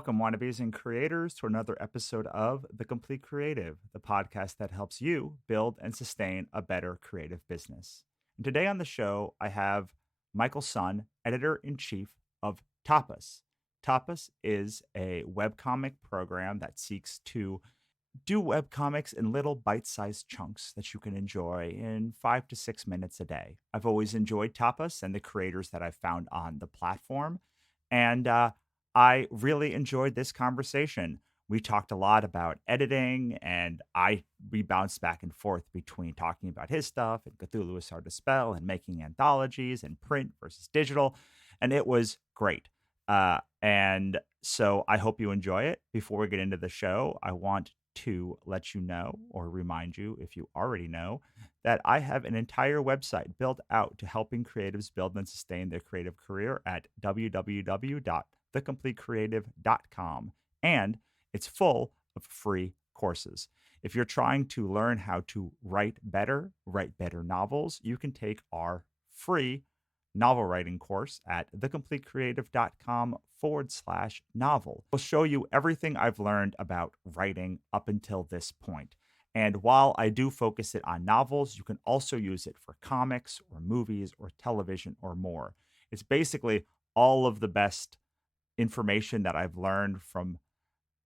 Welcome, wannabes and creators, to another episode of The Complete Creative, the podcast that helps you build and sustain a better creative business. And today on the show, I have Michael Sun, editor in chief of Tapas. Tapas is a webcomic program that seeks to do webcomics in little bite-sized chunks that you can enjoy in 5 to 6 minutes a day. I've always enjoyed Tapas and the creators that I've found on the platform. And I really enjoyed this conversation. We talked a lot about editing, and we bounced back and forth between talking about his stuff and Cthulhu is Hard to Spell and making anthologies and print versus digital, and it was great. And so I hope you enjoy it. Before we get into the show, I want to let you know, or remind you if you already know, that I have an entire website built out to helping creatives build and sustain their creative career at www.thecompletecreative.com. And it's full of free courses. If you're trying to learn how to write better novels, you can take our free novel writing course at thecompletecreative.com/novel. We'll show you everything I've learned about writing up until this point. And while I do focus it on novels, you can also use it for comics or movies or television or more. It's basically all of the best information that I've learned from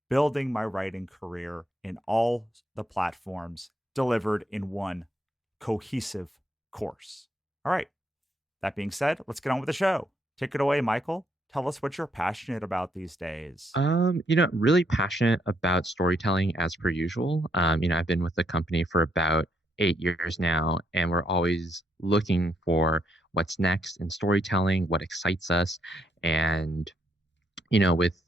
building my writing career in all the platforms delivered in one cohesive course. All right. That being said, let's get on with the show. Take it away, Michael. Tell us what you're passionate about these days. Really passionate about storytelling as per usual. I've been with the company for about 8 years now, and we're always looking for what's next in storytelling, what excites us. And with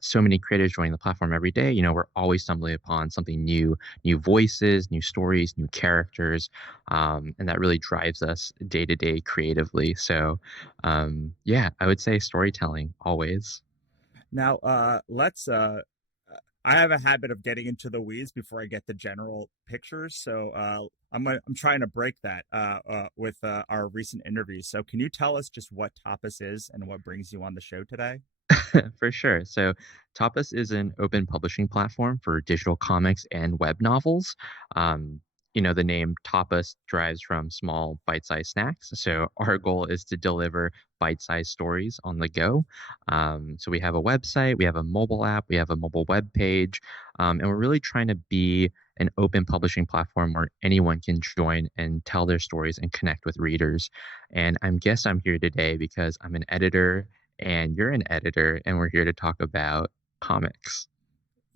so many creators joining the platform every day, we're always stumbling upon something new, new voices, new stories, new characters. And that really drives us day to day creatively. So, I would say storytelling always. Now, let's. I have a habit of getting into the weeds before I get the general pictures, so I'm trying to break that with our recent interviews. So, can you tell us just what Tapas is and what brings you on the show today? For sure. So, Tapas is an open publishing platform for digital comics and web novels. Um, the name Tapas derives from small bite sized snacks. So, our goal is to deliver bite sized stories on the go. So, we have a website, we have a mobile app, we have a mobile web page, and we're really trying to be an open publishing platform where anyone can join and tell their stories and connect with readers. And I'm here today because I'm an editor and you're an editor, and we're here to talk about comics.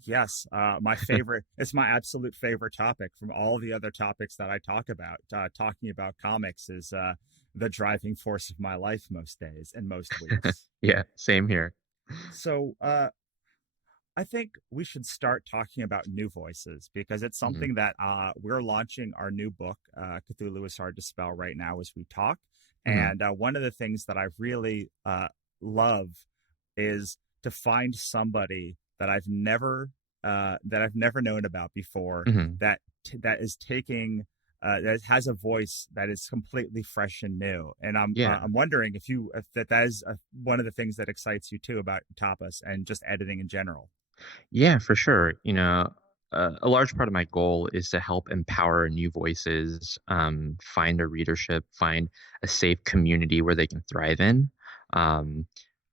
Yes, my favorite. It's my absolute favorite topic from all the other topics that I talk about. Talking about comics is the driving force of my life most days and most weeks. Yeah, same here. So I think we should start talking about new voices because it's Mhm, something that we're launching our new book, Cthulhu is Hard to Spell, right now as we talk. mhm, And one of the things that I really love is to find somebody that I've never known about before mhm. that is taking that has a voice that is completely fresh and new. And Yeah, I'm wondering if that is one of the things that excites you too about Tapas and just editing in general. yeah, for sure. A large part of my goal is to help empower new voices, find a readership, find a safe community where they can thrive in. Um,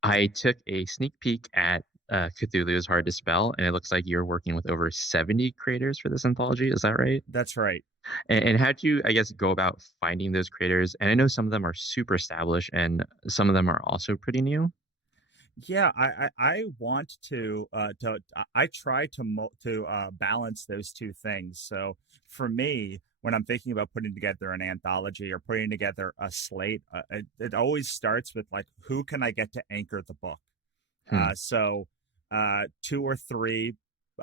I took a sneak peek at Cthulhu is Hard to Spell, and it looks like you're working with over 70 creators for this anthology. Is that right? That's right. And how do you, I guess, go about finding those creators? And I know some of them are super established and some of them are also pretty new. Yeah, I want to I try to balance those two things. So for me, when I'm thinking about putting together an anthology or putting together a slate, it always starts with like, who can I get to anchor the book? Hmm. Two or three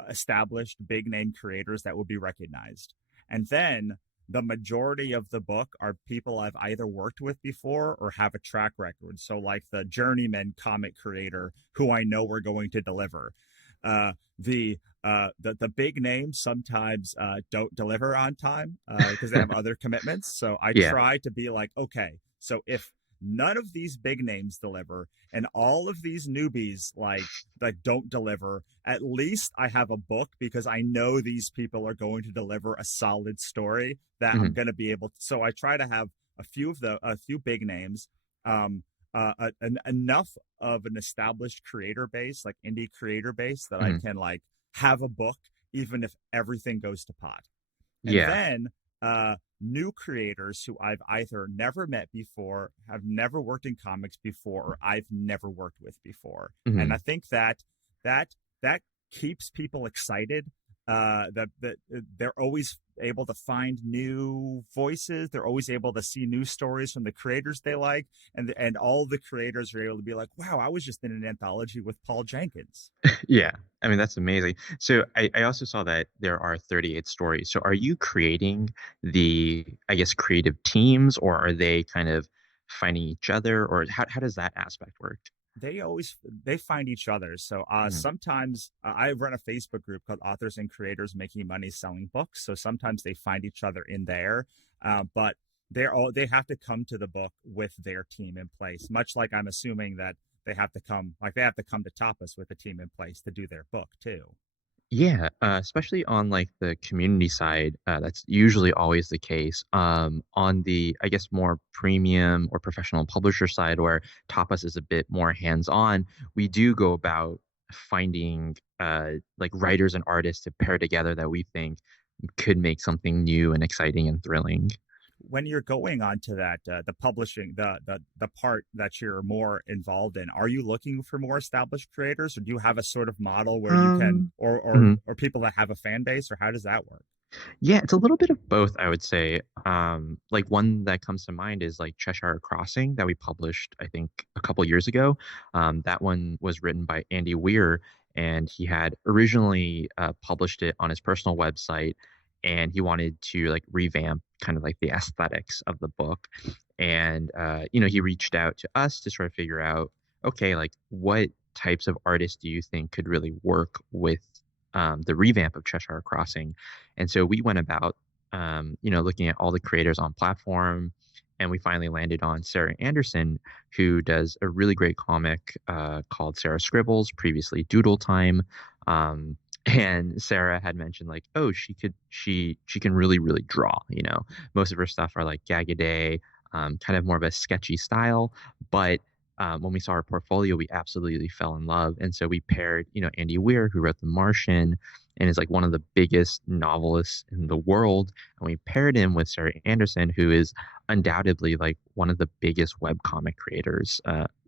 established big name creators that will be recognized. And then the majority of the book are people I've either worked with before or have a track record. So, like the journeyman comic creator who I know we're going to deliver. The big names sometimes don't deliver on time because they have other commitments. So I Yeah. try to be like, okay, so if none of these big names deliver, and all of these newbies like don't deliver. At least I have a book because I know these people are going to deliver a solid story that I'm Mhm. going to be able to. So I try to have a few big names, um, enough of an established creator base, like indie creator base, that I Mhm. can like have a book, even if everything goes to pot. And Yeah. then new creators who I've either never met before, have never worked in comics before, or I've never worked with before. And I Mhm. think that that keeps people excited. That they're always able to find new voices. They're always able to see new stories from the creators they like, and all the creators are able to be like, "Wow, I was just in an anthology with Paul Jenkins." Yeah. I mean, that's amazing. So I also saw that there are 38 stories. So are you creating the, I guess, creative teams, or are they kind of finding each other, or how does that aspect work? They find each other. So Mhm. sometimes I run a Facebook group called Authors and Creators Making Money Selling Books. So sometimes they find each other in there, but they have to come to the book with their team in place. Much like I'm assuming that they have to come to Tapas with a team in place to do their book too. Yeah, especially on like the community side, that's usually always the case. On the, I guess, more premium or professional publisher side, where Tapas is a bit more hands-on, we do go about finding like writers and artists to pair together that we think could make something new and exciting and thrilling. When you're going on to that the publishing the part that you're more involved in, are you looking for more established creators, or do you have a sort of model where you can Um, mhm. or people that have a fan base, or how does that work? Yeah, it's a little bit of both, I would say. Like one that comes to mind is like Cheshire Crossing that we published, I think, a couple years ago. That one was written by Andy Weir, and he had originally published it on his personal website, and he wanted to like revamp kind of like the aesthetics of the book. And he reached out to us to sort of figure out, okay, like what types of artists do you think could really work with the revamp of Cheshire Crossing? And so we went about, looking at all the creators on platform, and we finally landed on Sarah Andersen, who does a really great comic called Sarah Scribbles, previously Doodle Time. And Sarah had mentioned like, oh, she can really really draw. Most of her stuff are like gag a day, kind of more of a sketchy style, but when we saw her portfolio, we absolutely fell in love. And so we paired, Andy Weir, who wrote The Martian, and is like one of the biggest novelists in the world. And we paired him with Sarah Andersen, who is undoubtedly like one of the biggest webcomic creators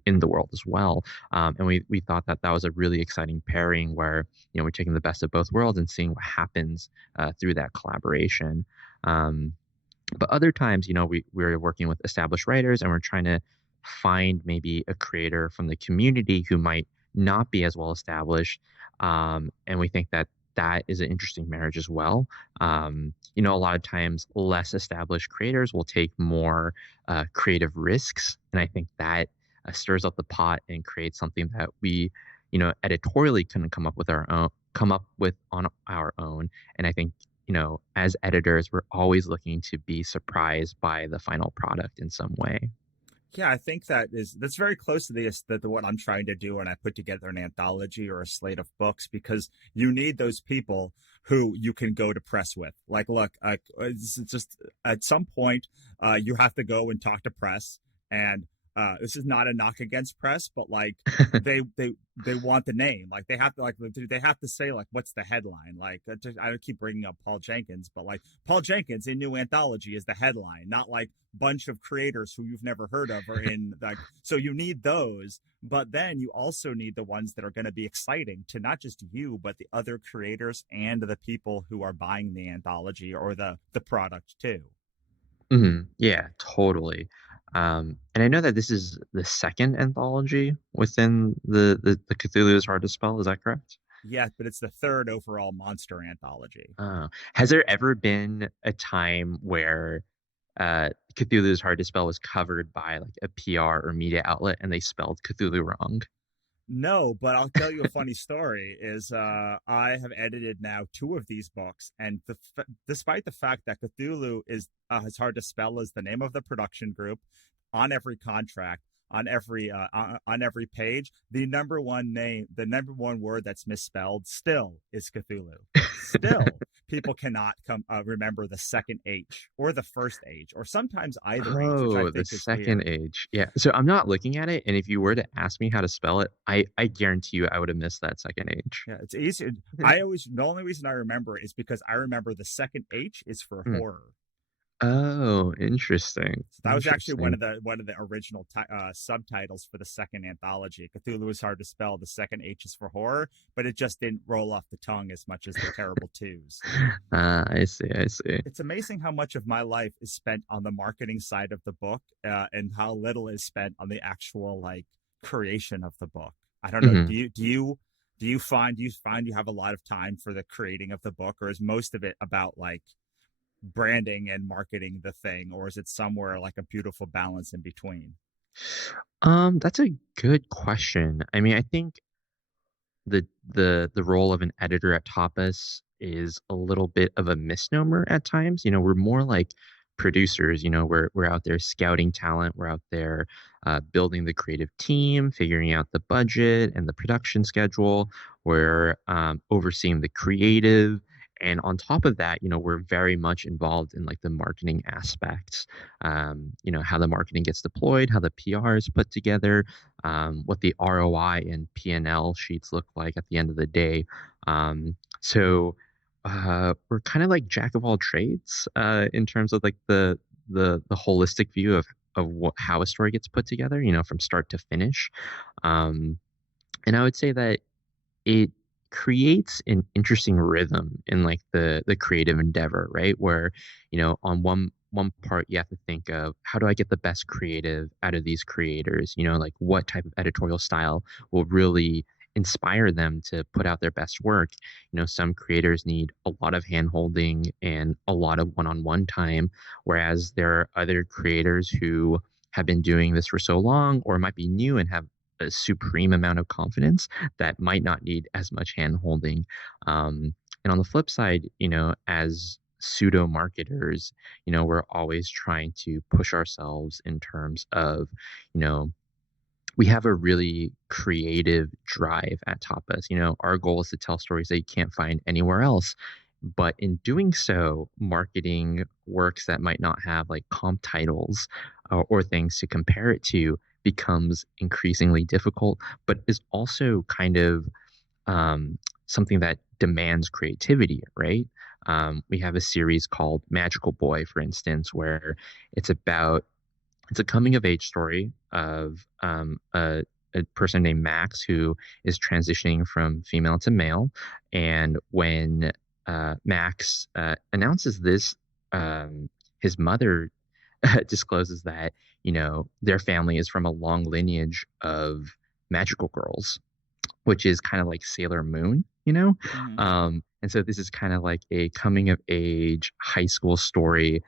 in the world as well. And we thought that that was a really exciting pairing where, we're taking the best of both worlds and seeing what happens through that collaboration. Um, but other times, we're working with established writers and we're trying to find maybe a creator from the community who might not be as well established. And we think that that is an interesting marriage as well. A lot of times less established creators will take more creative risks. And I think that stirs up the pot and creates something that we, editorially couldn't come up with on our own. And I think as editors, we're always looking to be surprised by the final product in some way. Yeah, I think that's very close to the what I'm trying to do when I put together an anthology or a slate of books, because you need those people who you can go to press with. Like, look, it's just at some point, you have to go and talk to press, and this is not a knock against press, but like they want the name, like they have to say like what's the headline. Like I don't keep bringing up Paul Jenkins, but like Paul Jenkins in new anthology is the headline, not like bunch of creators who you've never heard of are in like. So you need those, but then you also need the ones that are going to be exciting to not just you but the other creators and the people who are buying the anthology or the product too. Yeah, totally. And I know that this is the second anthology within the Cthulhu is Hard to Spell. Is that correct? Yeah, but it's the third overall monster anthology. Has there ever been a time where Cthulhu is Hard to Spell was covered by like a PR or media outlet and they spelled Cthulhu wrong? No, but I'll tell you a funny story. Is I have edited now two of these books, and despite the fact that Cthulhu is hard to spell as the name of the production group, on every contract, on every page, the number one name, the number one word that's misspelled still is Cthulhu. Still, people cannot remember the second H or the first H, or sometimes either H, which I Oh, the think is second weird. age. Yeah. So I'm not looking at it, and if you were to ask me how to spell it, I guarantee you I would have missed that second age. Yeah, it's easy. I always The only reason I remember it is because I remember the second H is for Hmm. horror. Oh, interesting. So that was actually Interesting. one of the original subtitles for the second anthology. Cthulhu is hard to spell. The second H is for horror, but it just didn't roll off the tongue as much as the terrible twos. I see. I see. It's amazing how much of my life is spent on the marketing side of the book, and how little is spent on the actual like creation of the book. I don't know. Mhm. Do you find you have a lot of time for the creating of the book, or is most of it about like branding and marketing the thing, or is it somewhere like a beautiful balance in between? That's a good question. I mean, I think the role of an editor at Tapas is a little bit of a misnomer at times. We're more like producers. We're out there scouting talent. We're out there building the creative team, figuring out the budget and the production schedule. We're overseeing the creative. And on top of that, we're very much involved in like the marketing aspects. How the marketing gets deployed, how the PR is put together, what the ROI and P&L sheets look like at the end of the day. So we're kind of like jack of all trades in terms of like the holistic view of how a story gets put together, from start to finish. Um, and I would say that it creates an interesting rhythm in like the creative endeavor, right? Where, on one part you have to think of how do I get the best creative out of these creators? Like what type of editorial style will really inspire them to put out their best work. Some creators need a lot of hand holding and a lot of one-on-one time, whereas there are other creators who have been doing this for so long or might be new and have a supreme amount of confidence that might not need as much hand holding. And on the flip side, as pseudo marketers, we're always trying to push ourselves in terms of, you know, we have a really creative drive at Tapas. Our goal is to tell stories that you can't find anywhere else. But in doing so, marketing works that might not have like comp titles or things to compare it to becomes increasingly difficult, but is also kind of something that demands creativity, right? We have a series called Magical Boy, for instance, where it's about it's a coming of age story of a person named Max who is transitioning from female to male. And when Max announces this, his mother discloses that, their family is from a long lineage of magical girls, which is kind of like Sailor Moon, Mm-hmm. And so this is kind of like a coming of age high school story,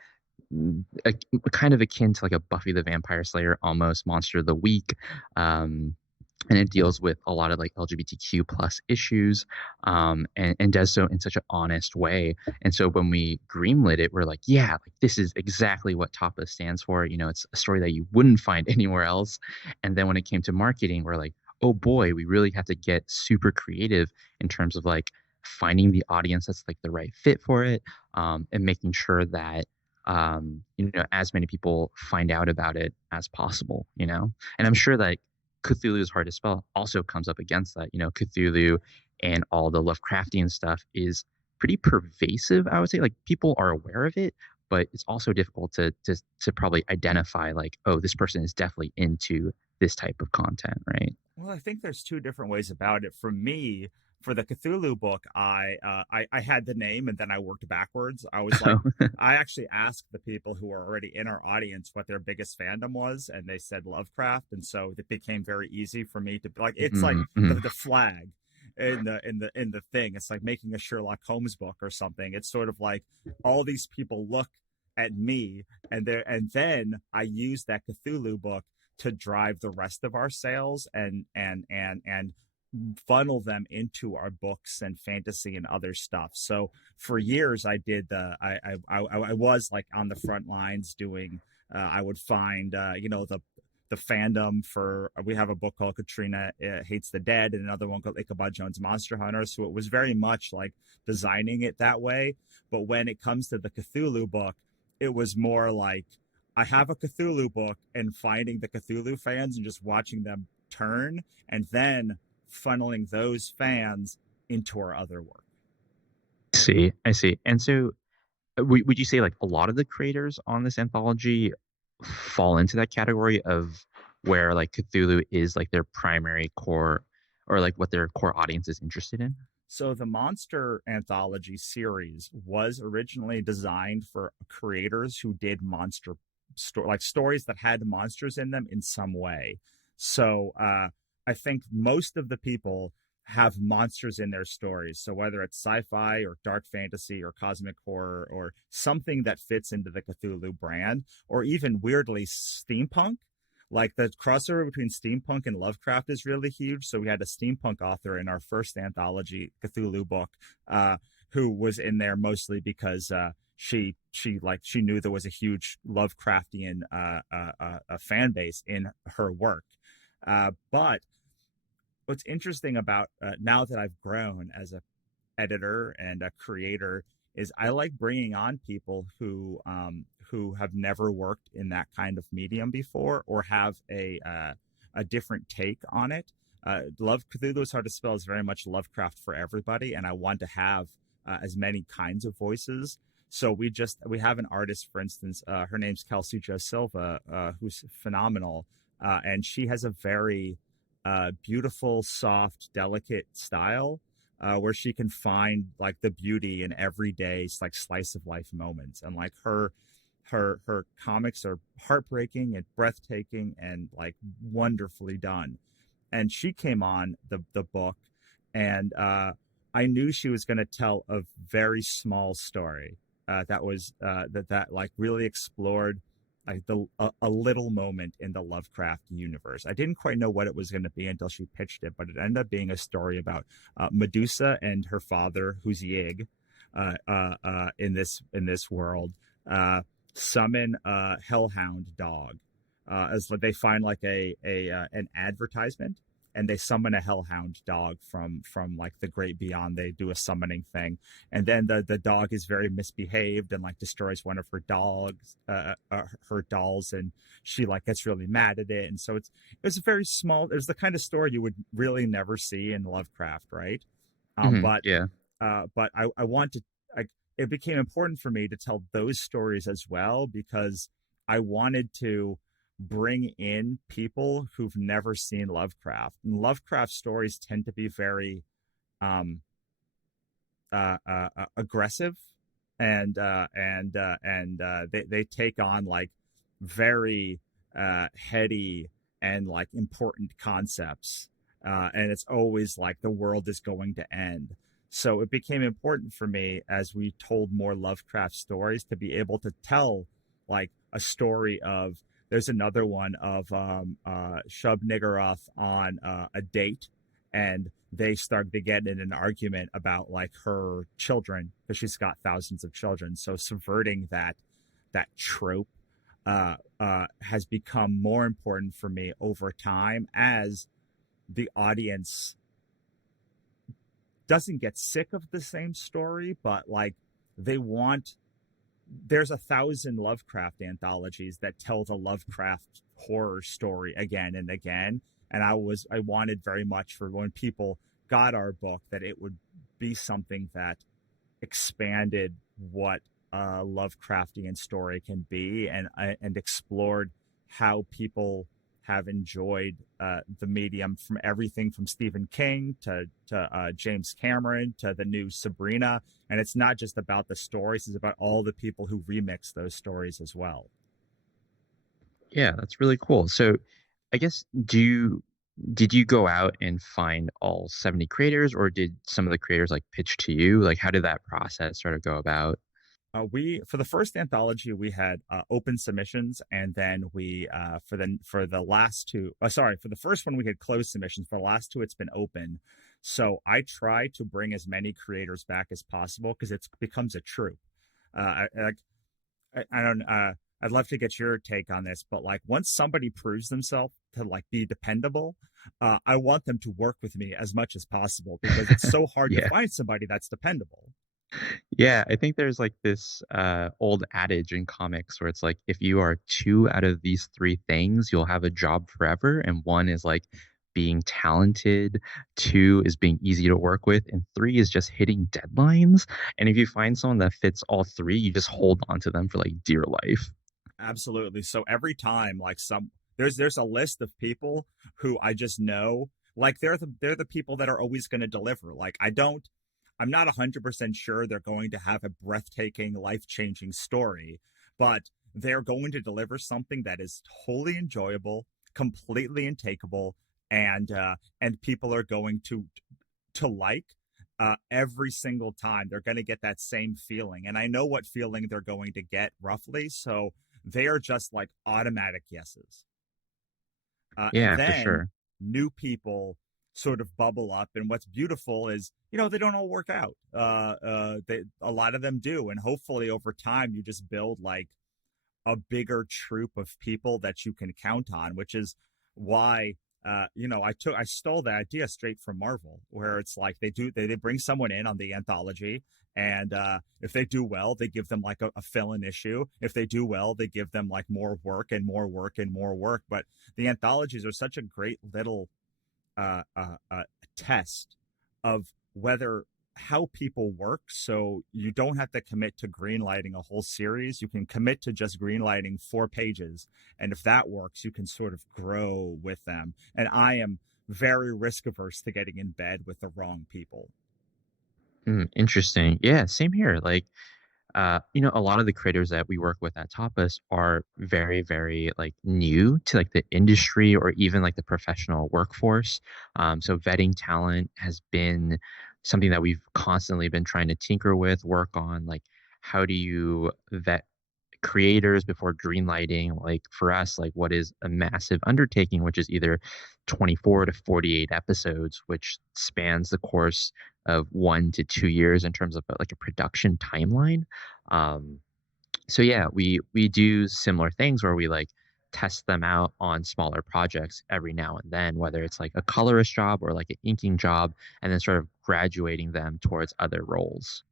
kind of akin to like a Buffy the Vampire Slayer, almost Monster of the Week. And it deals with a lot of like LGBTQ plus issues, and does so in such an honest way. And so when we greenlit it, we're like, yeah, like this is exactly what Tapa stands for. It's a story that you wouldn't find anywhere else. And then when it came to marketing, we're like, oh boy, we really have to get super creative in terms of like finding the audience that's like the right fit for it, and making sure that as many people find out about it as possible. And I'm sure that Cthulhu is hard to spell also comes up against that. Cthulhu and all the Lovecraftian stuff is pretty pervasive, I would say. Like people are aware of it, but it's also difficult to probably identify like, oh, this person is definitely into this type of content, right? Well, I think there's two different ways about it. For me, for the Cthulhu book, I had the name and then I worked backwards. I was like, I actually asked the people who were already in our audience what their biggest fandom was, and they said Lovecraft, and so it became very easy for me to like. It's like Mm-hmm. the flag in the thing. It's like making a Sherlock Holmes book or something. It's sort of like all these people look at me, and then I use that Cthulhu book to drive the rest of our sales and funnel them into our books and fantasy and other stuff. So for years I did I was like on the front lines doing I would find the fandom for we have a book called Katrina Hates the Dead and another one called Ichabod Jones Monster Hunter. So it was very much like designing it that way. But when it comes to the Cthulhu book, it was more like I have a Cthulhu book and finding the Cthulhu fans and just watching them turn and then funneling those fans into our other work. I see. And so, would you say like a lot of the creators on this anthology fall into that category of where like Cthulhu is like their primary core or like what their core audience is interested in? So the Monster Anthology series was originally designed for creators who did like stories that had monsters in them in some way. So I think most of the people have monsters in their stories. So whether it's sci-fi or dark fantasy or cosmic horror or something that fits into the Cthulhu brand, or even weirdly steampunk, like the crossover between steampunk and Lovecraft is really huge. So we had a steampunk author in our first anthology Cthulhu book, who was in there mostly because she knew there was a huge Lovecraftian fan base in her work. But what's interesting about now that I've grown as a editor and a creator is I like bringing on people who have never worked in that kind of medium before or have a different take on it. Love Cthulhu is hard to spell is very much Lovecraft for everybody, and I want to have as many kinds of voices. So we have an artist, for instance, her name's Kelsey Jo Silva, who's phenomenal, and she has a very beautiful, soft, delicate style where she can find like the beauty in everyday like slice of life moments, and like her comics are heartbreaking and breathtaking and like wonderfully done. And she came on the book, and I knew she was going to tell a very small story that was that like really explored like a little moment in the Lovecraft universe. I didn't quite know what it was going to be until she pitched it, but it ended up being a story about Medusa and her father, who's Yig, in this world, summon a hellhound dog. As they find like an advertisement, and they summon a hellhound dog from like the great beyond. They do a summoning thing, and then the dog is very misbehaved and like destroys one of her dolls, and she like gets really mad at it. And so it was a very small. It was the kind of story you would really never see in Lovecraft, right? Yeah. But I want to like it became important for me to tell those stories as well because I wanted to bring in people who've never seen Lovecraft. And Lovecraft stories tend to be very aggressive, and they take on like very heady and like important concepts, and it's always like the world is going to end. So it became important for me as we told more Lovecraft stories to be able to tell like a story of. There's another one of Shub Niggurath on a date, and they get in an argument about like her children because she's got thousands of children. So subverting that trope has become more important for me over time as the audience doesn't get sick of the same story, but like they want. There's 1,000 Lovecraft anthologies that tell the Lovecraft horror story again and again. And I wanted very much for when people got our book that it would be something that expanded what a Lovecraftian story can be and explored how people have enjoyed the medium from everything from Stephen King to James Cameron to the new Sabrina. And it's not just about the stories, it's about all the people who remix those stories as well. Yeah, that's really cool. So I guess did you go out and find all 70 creators, or did some of the creators like pitch to you? Like how did that process sort of go about? We for the first anthology we had open submissions, and then we for the last two for the first one we had closed submissions. For the last two it's been open. So I try to bring as many creators back as possible because it becomes a troop. I don't I'd love to get your take on this, but like once somebody proves themselves to like be dependable, I want them to work with me as much as possible because it's so hard to Yeah. find somebody that's dependable. Yeah, I think there's like this old adage in comics where it's like if you are two out of these three things, you'll have a job forever. And one is like being talented, two is being easy to work with, and three is just hitting deadlines. And if you find someone that fits all three, you just hold on to them for like dear life. Absolutely. So every time like there's a list of people who I just know like they're the people that are always going to deliver. Like I'm not 100% sure they're going to have a breathtaking, life-changing story, but they're going to deliver something that is wholly enjoyable, completely intakeable, and people are going to like every single time. They're going to get that same feeling, and I know what feeling they're going to get roughly. So they are just like automatic yeses. And Yeah, for then sure. new people sort of bubble up. And what's beautiful is, they don't all work out. A lot of them do. And hopefully over time, you just build like a bigger troop of people that you can count on, which is why I stole the idea straight from Marvel, where it's like they bring someone in on the anthology, and if they do well, they give them like a fill-in issue. If they do well, they give them like more work and more work and more work. But the anthologies are such a great little test of whether how people work. So you don't have to commit to greenlighting a whole series. You can commit to just greenlighting 4 pages. And if that works, you can sort of grow with them. And I am very risk averse to getting in bed with the wrong people. Interesting. Yeah, same here. Like, a lot of the creators that we work with at Tapas are very, very like new to like the industry or even like the professional workforce. So vetting talent has been something that we've constantly been trying to tinker with, work on. Like, how do you vet creators before greenlighting? Like for us, like what is a massive undertaking, which is either 24 to 48 episodes, which spans the course of 1 to 2 years in terms of like a production timeline. Um, so yeah, we do similar things where we like test them out on smaller projects every now and then, whether it's like a colorist job or like an inking job, and then sort of graduating them towards other roles.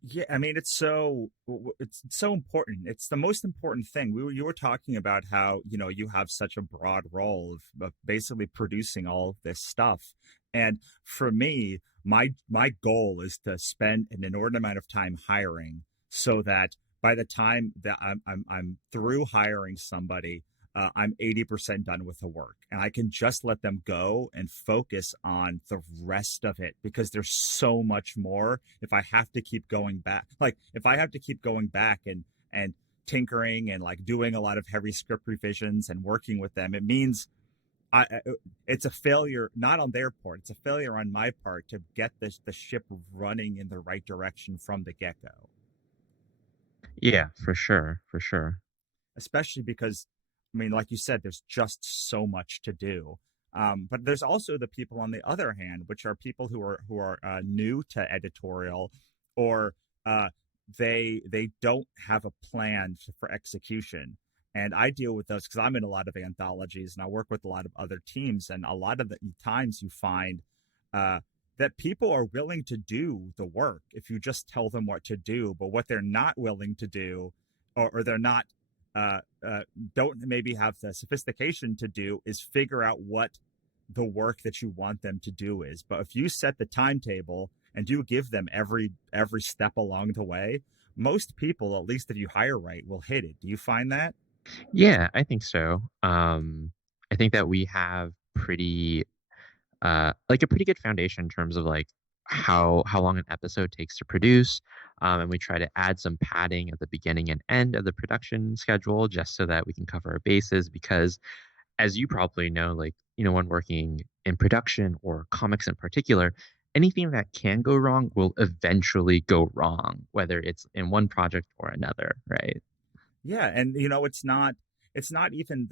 Yeah, I mean it's so important. It's the most important thing. You were talking about how you have such a broad role of basically producing all of this stuff, and for me, my goal is to spend an inordinate amount of time hiring, so that by the time that I'm through hiring somebody, I'm 80% done with the work, and I can just let them go and focus on the rest of it because there's so much more. If I have to keep going back, like if I have to keep going back and tinkering and like doing a lot of heavy script revisions and working with them, it means it's a failure not on their part. It's a failure on my part to get the ship running in the right direction from the get go. Yeah, for sure, for sure. Especially because, I mean, like you said, there's just so much to do. But there's also the people on the other hand, which are people who are new to editorial, or uh, they don't have a plan for execution. And I deal with those because I'm in a lot of anthologies and I work with a lot of other teams. And a lot of the times you find uh, that people are willing to do the work if you just tell them what to do. But what they're not willing to do, or they're not uh, uh, don't maybe have the sophistication to do, is figure out what the work that you want them to do is. But if you set the timetable and you give them every step along the way, most people, at least if you hire right, will hit it. Do you find that? Yeah, I think so. I think that we have like a pretty good foundation in terms of like how long an episode takes to produce. And we try to add some padding at the beginning and end of the production schedule just so that we can cover our bases. Because as you probably know, like, when working in production or comics in particular, anything that can go wrong will eventually go wrong, whether it's in one project or another, right? Yeah, and it's not even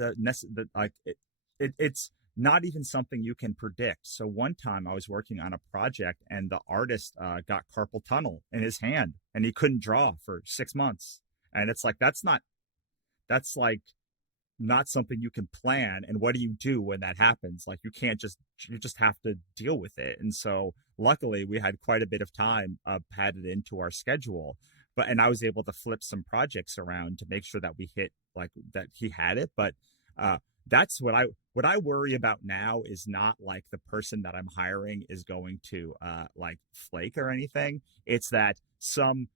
it's not even something you can predict. So one time I was working on a project and the artist got carpal tunnel in his hand and he couldn't draw for 6 months. And it's like that's not that's like not something you can plan. And what do you do when that happens? Like you just have to deal with it. And so luckily we had quite a bit of time padded into our schedule, but and I was able to flip some projects around to make sure that we hit like that he had it. But uh that's what I worry about now is not like the person that I'm hiring is going to like flake or anything. It's that some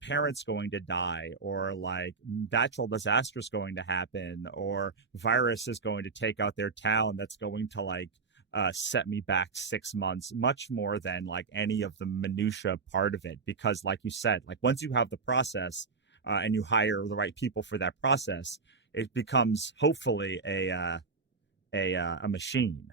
parents going to die, or like natural disasters going to happen, or virus is going to take out their town that's going to like set me back 6 months, much more than like any of the minutia part of it. Because like you said, like once you have the process and you hire the right people for that process, it becomes hopefully a machine.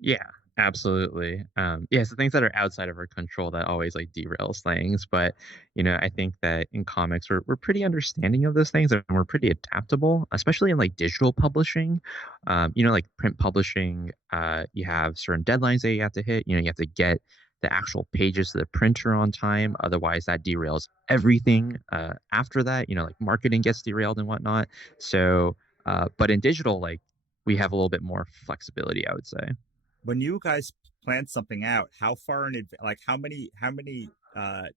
Yeah, absolutely. Yeah, so things that are outside of our control that always like derails things. But I think that in comics we're pretty understanding of those things and we're pretty adaptable, especially in like digital publishing. Like print publishing, you have certain deadlines that you have to hit. You have to get the actual pages to the printer on time. Otherwise, that derails everything. After that, like marketing gets derailed and whatnot. So, but in digital, like we have a little bit more flexibility, I would say. When you guys plan something out, how far in advance, like how many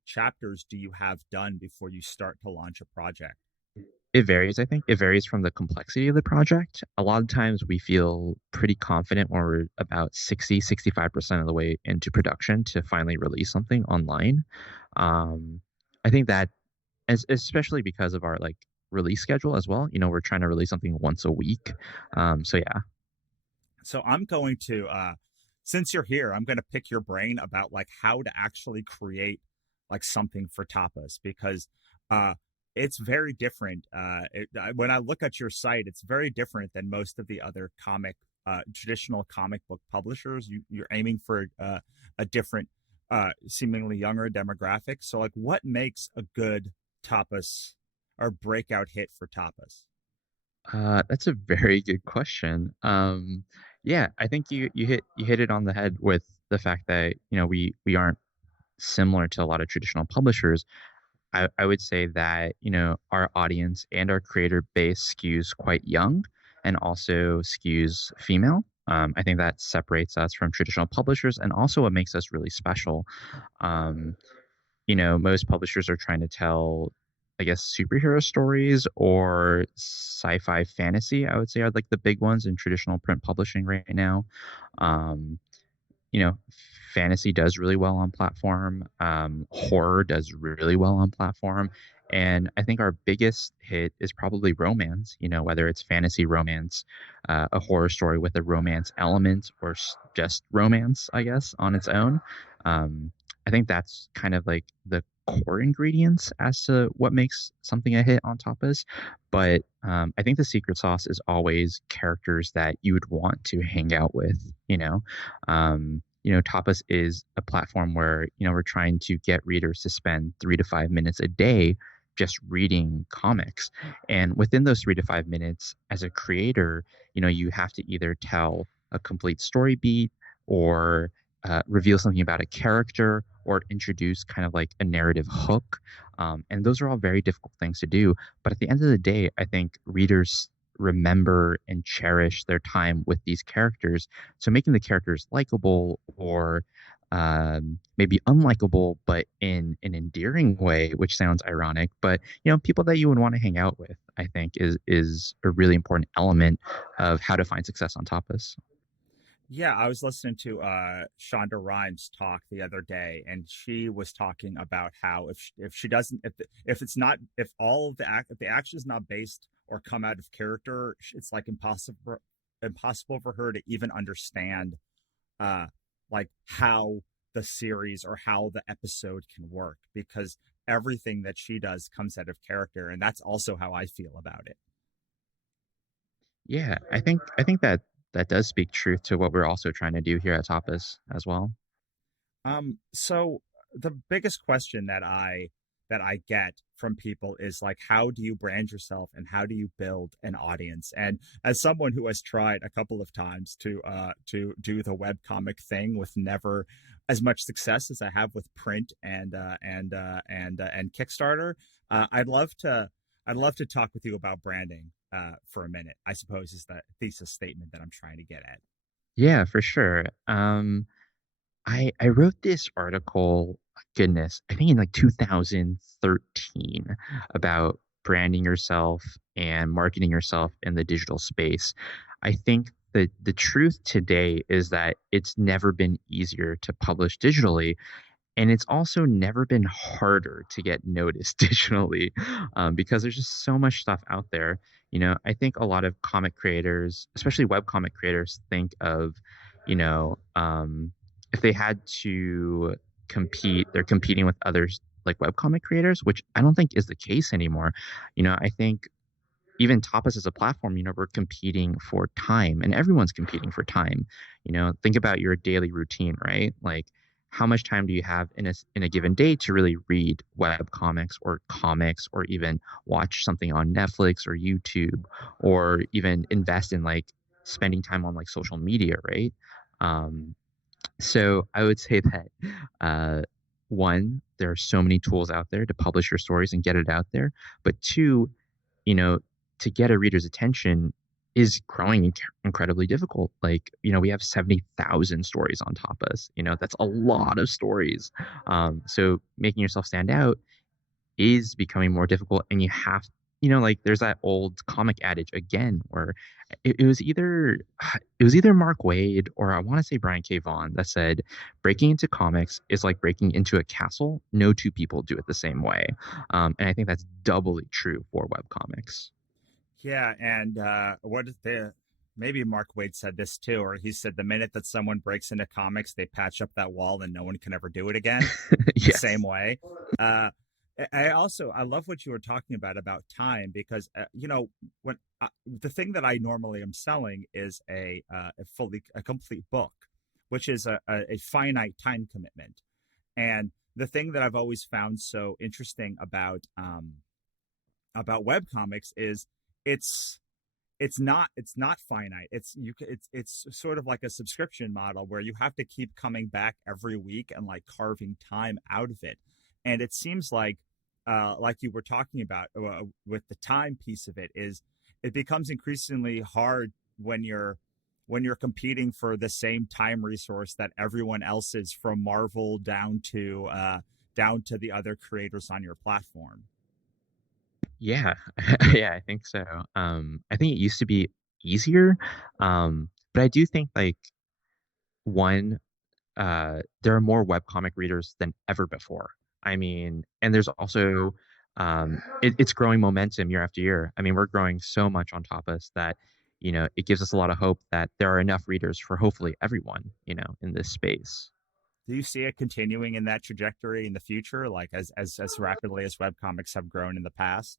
chapters do you have done before you start to launch a project? It varies, I think. It varies from the complexity of the project. A lot of times we feel pretty confident when we're about 65% of the way into production to finally release something online. Um, I think that especially because of our like release schedule as well. We're trying to release something once a week. So yeah. So I'm going to since you're here, I'm going to pick your brain about like how to actually create like something for tapas, because uh it's very different. When I look at your site, it's very different than most of the other traditional comic book publishers. You're aiming for a different seemingly younger demographic. So like what makes a good tapas or breakout hit for tapas? That's a very good question. Yeah, I think you hit it on the head with the fact that we aren't similar to a lot of traditional publishers. I would say that our audience and our creator base skews quite young and also skews female. I think that separates us from traditional publishers and also what makes us really special. Um, most publishers are trying to tell, I guess, superhero stories or sci-fi fantasy, I would say, are like the big ones in traditional print publishing right now. Um, you know, fantasy does really well on platform. Horror does really well on platform. And I think our biggest hit is probably romance, whether it's fantasy romance, a horror story with a romance element, or just romance, I guess, on its own. Um, I think that's kind of like the core ingredients as to what makes something a hit on Tapas. But I think the secret sauce is always characters that you would want to hang out with. Tapas is a platform where, we're trying to get readers to spend 3 to 5 minutes a day just reading comics. And within those 3 to 5 minutes, as a creator, you have to either tell a complete story beat or reveal something about a character or introduce kind of like a narrative hook. And those are all very difficult things to do. But at the end of the day, I think readers remember and cherish their time with these characters. So making the characters likable or maybe unlikable, but in an endearing way, which sounds ironic, but people that you would want to hang out with, I think is a really important element of how to find success on Tapas. Yeah, I was listening to Shonda Rhimes talk the other day, and she was talking about how if she doesn't if it's not if all of if the action is not based or come out of character, it's like impossible for her to even understand uh like how the series or how the episode can work, because everything that she does comes out of character, and that's also how I feel about it. Yeah, I think that does speak truth to what we're also trying to do here at Tapas as well. So the biggest question that I get from people is like, how do you brand yourself and how do you build an audience? And as someone who has tried a couple of times to do the web comic thing with never as much success as I have with print and Kickstarter, I'd love to I'd love to talk with you about branding for a minute, I suppose is the thesis statement that I'm trying to get at. Yeah, for sure. I wrote this article, goodness, I think in like 2013 about branding yourself and marketing yourself in the digital space. I think that the truth today is that it's never been easier to publish digitally, and it's also never been harder to get noticed digitally, because there's just so much stuff out there. I think a lot of comic creators, especially web comic creators, think of, you know, if they had to compete, they're competing with others like web comic creators, which I don't think is the case anymore. I think even Tapas as a platform, we're competing for time, and everyone's competing for time. Think about your daily routine, right? Like, how much time do you have in a given day to really read web comics, or even watch something on Netflix or YouTube, or even invest in like spending time on like social media, right? Um, so I would say that uh, one, there are so many tools out there to publish your stories and get it out there, but two, you know, to get a reader's attention is growing incredibly difficult. Like, we have 70,000 stories on Tapas. That's a lot of stories. So making yourself stand out is becoming more difficult, and you have, like there's that old comic adage again where it was either Mark Wade, or I want to say Brian K. Vaughan, that said breaking into comics is like breaking into a castle. No two people do it the same way. And I think that's doubly true for web comics. Yeah, and what is the maybe Mark Wade said this too, or he said the minute that someone breaks into comics, they patch up that wall and no one can ever do it again. The same Yes. way. Uh, I love what you were talking about time because when the thing that I normally am selling is a complete book, which is a finite time commitment, and the thing that I've always found so interesting about web comics is it's it's not finite. It's sort of like a subscription model where you have to keep coming back every week and like carving time out of it. And it seems like you were talking about with the time piece of it, is it becomes increasingly hard when you're competing for the same time resource that everyone else is, from Marvel down to the other creators on your platform. Yeah. Yeah, I think so. I think it used to be easier. But I do think like one, there are more webcomic readers than ever before. I mean, and there's also it's growing momentum year after year. I mean, we're growing so much on Tapas that, it gives us a lot of hope that there are enough readers for hopefully everyone, in this space. Do you see it continuing in that trajectory in the future, like as rapidly as webcomics have grown in the past?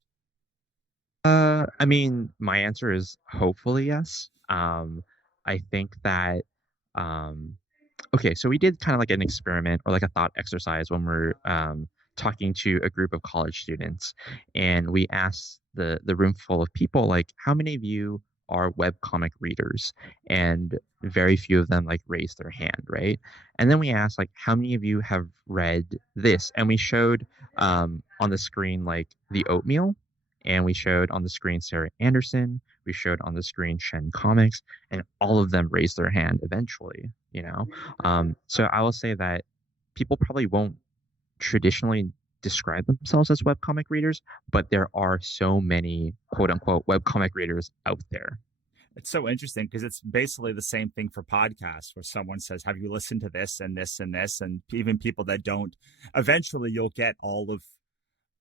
I mean, my answer is hopefully yes. I think that um okay, so we did kind of like an experiment or like a thought exercise when we're talking to a group of college students, and we asked the room full of people like, how many of you are webcomic readers? And very few of them like raised their hand, right? And then we asked like, how many of you have read this? And we showed on the screen like the oatmeal, and we showed on the screen Sarah Andersen, we showed on the screen Shen Comics, and all of them raised their hand eventually. So I will say that people probably won't traditionally describe themselves as webcomic readers, but there are so many quote unquote webcomic readers out there. It's so interesting because it's basically the same thing for podcasts, where someone says, have you listened to this and this and this? And even people that don't, eventually you'll get all of,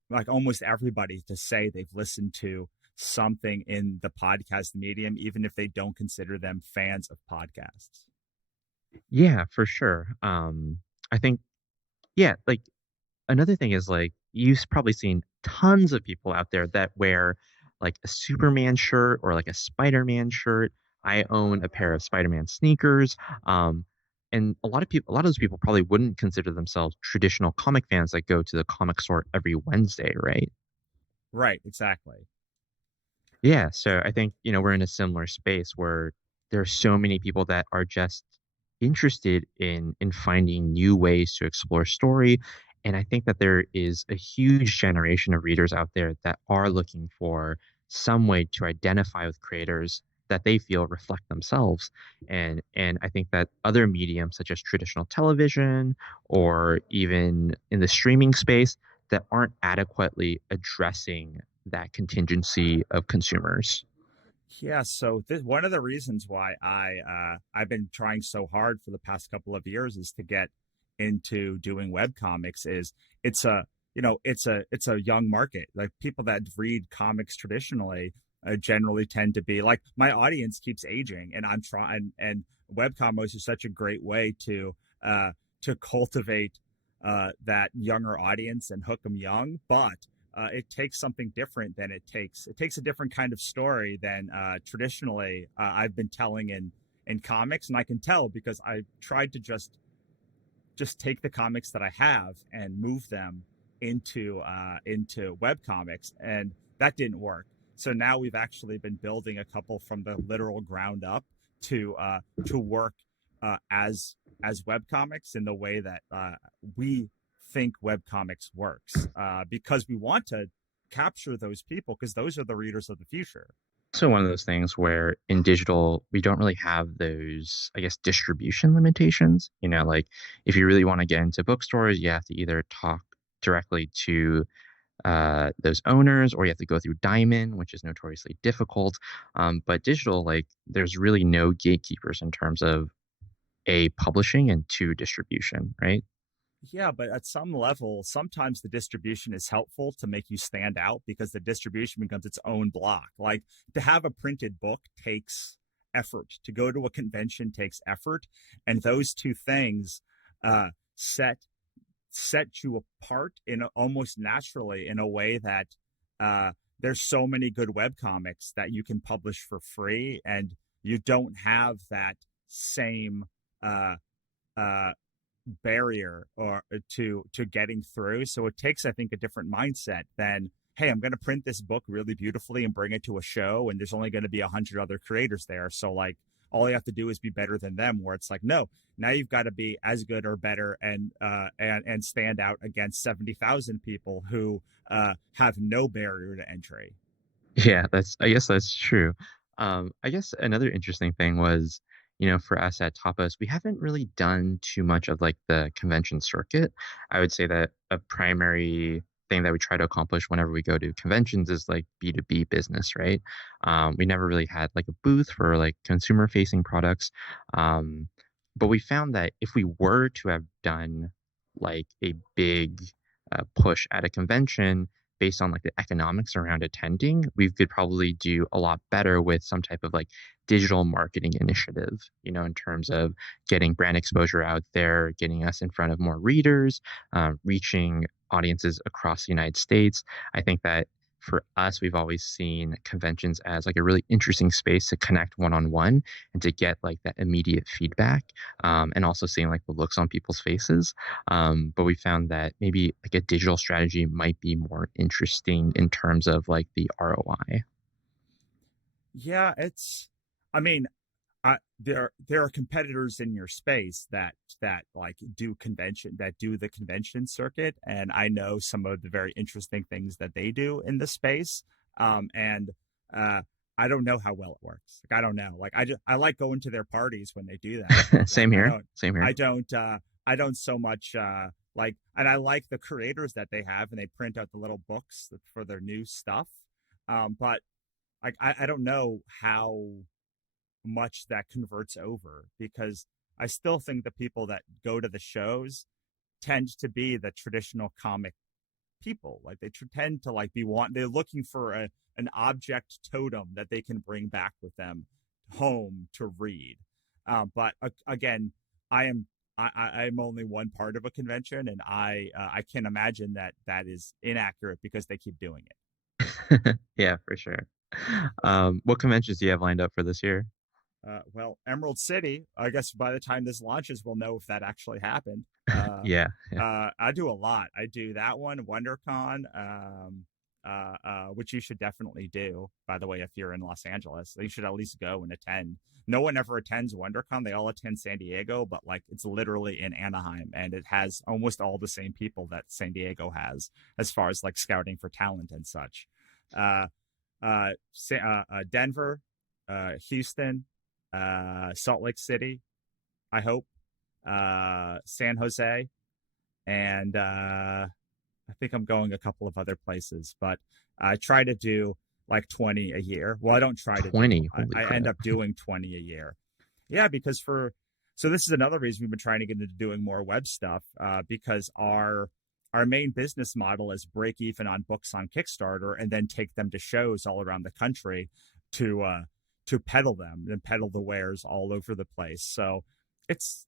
like, almost everybody to say they've listened to something in the podcast medium, even if they don't consider them fans of podcasts. Yeah, for sure. I think, yeah, like another thing is like you've probably seen tons of people out there that wear like a Superman shirt or like a Spider-Man shirt. I own a pair of Spider-Man sneakers. Um, and a lot of those people probably wouldn't consider themselves traditional comic fans that go to the comic store every Wednesday, right? Right, exactly. Yeah, so I think, we're in a similar space where there are so many people that are just interested in finding new ways to explore story And I think that there is a huge generation of readers out there that are looking for some way to identify with creators that they feel reflect themselves. And I think that other mediums such as traditional television or even in the streaming space that aren't adequately addressing that contingency of consumers. Yeah, so one of the reasons why I've been trying so hard for the past couple of years is to get into doing web comics. Is it's a it's a young market. Like people that read comics traditionally generally tend to be like my audience keeps aging, and I'm trying, and web comics is such a great way to cultivate that younger audience and hook them young, but it takes something different than it takes a different kind of story than traditionally I've been telling in comics. And I can tell because I tried to just take the comics that I have and move them into web comics, and that didn't work. So now we've actually been building a couple from the literal ground up to work as web comics in the way that we think web comics works, because we want to capture those people because those are the readers of the future. Also one of those things where in digital we don't really have those, I guess, distribution limitations. Like if you really want to get into bookstores, you have to either talk directly to those owners, or you have to go through Diamond, which is notoriously difficult. But digital, like, there's really no gatekeepers in terms of A, publishing, and two, distribution, right? Yeah, but at some level, sometimes the distribution is helpful to make you stand out because the distribution becomes its own block. Like to have a printed book takes effort, to go to a convention takes effort. And those two things uh, set set you apart in almost naturally in a way that there's so many good web comics that you can publish for free, and you don't have that same uh, uh, barrier or to getting through. So it takes, I think, a different mindset than, hey, I'm going to print this book really beautifully and bring it to a show, and there's only going to be 100 other creators there. So like all you have to do is be better than them. Where it's like, no, now you've got to be as good or better and stand out against 70,000 people who have no barrier to entry. Yeah, I guess that's true. I guess another interesting thing was, for us at Tapas, we haven't really done too much of like the convention circuit. I would say that a primary thing that we try to accomplish whenever we go to conventions is like B2B business, right? We never really had like a booth for like consumer facing products. Um, but we found that if we were to have done like a big push at a convention, based on like the economics around attending, we could probably do a lot better with some type of like digital marketing initiative, in terms of getting brand exposure out there, getting us in front of more readers, reaching audiences across the United States. I think that for us, we've always seen conventions as like a really interesting space to connect one on one and to get like that immediate feedback, and also seeing like the looks on people's faces. But we found that maybe like a digital strategy might be more interesting in terms of like the ROI. Yeah, I mean, there are competitors in your space that like do the convention circuit, and I know some of the very interesting things that they do in the space. And uh I don't know how well it works. Like I don't know. Like I like going to their parties when they do that, but like Same here. Same here. I don't so much like, and I like the creators that they have, and they print out the little books for their new stuff. But like I don't know how much that converts over, because I still think the people that go to the shows tend to be the traditional comic people. Like they tend to like they're looking for an object totem that they can bring back with them home to read. But again, I am I'm only one part of a convention, and I can imagine that that is inaccurate because they keep doing it. Yeah, for sure. What conventions do you have lined up for this year? Well, Emerald City, I guess by the time this launches, we'll know if that actually happened. Yeah, yeah. I do a lot. I do that one, WonderCon. which you should definitely do. By the way, if you're in Los Angeles, you should at least go and attend. No one ever attends WonderCon; they all attend San Diego, but like it's literally in Anaheim, and it has almost all the same people that San Diego has as far as like scouting for talent and such. Uh, Denver, Houston, Salt Lake City, I hope, San Jose, and I think I'm going a couple of other places, but I try to do like 20 a year. Well, I don't try to 20. do, Holy I crap. end up doing 20 a year. Yeah, because so this is another reason we've been trying to get into doing more web stuff, because our main business model is break even on books on Kickstarter and then take them to shows all around the country to peddle them and peddle the wares all over the place. So it's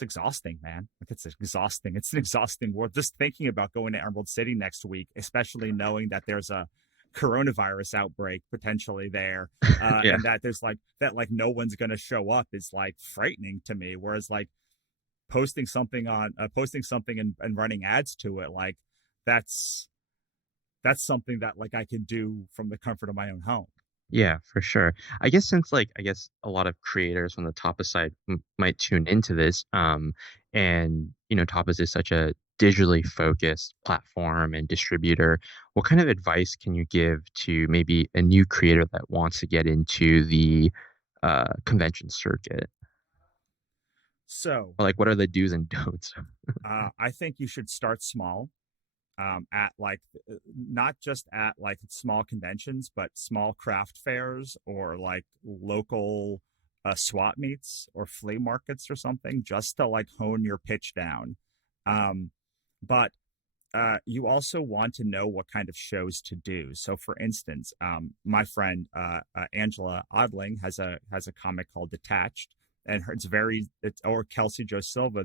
exhausting, man. Like it's exhausting. It's an exhausting world. Just thinking about going to Emerald City next week, especially knowing that there's a coronavirus outbreak potentially there, Yeah. and that there's like that, like no one's going to show up is like frightening to me. Whereas like posting something and running ads to it, like that's something that like I can do from the comfort of my own home. Yeah, for sure. I guess since I guess a lot of creators from the Tapas side might tune into this, and Tapas is such a digitally focused platform and distributor. What kind of advice can you give to maybe a new creator that wants to get into the convention circuit? So Or like, what are the do's and don'ts? I think you should start small, at like not just at like small conventions, but small craft fairs or like local swap meets or flea markets or something, just to like hone your pitch down. But you also want to know what kind of shows to do. So, for instance, my friend Angela Odling has a comic called Detached, and or Kelsey Joe Silva.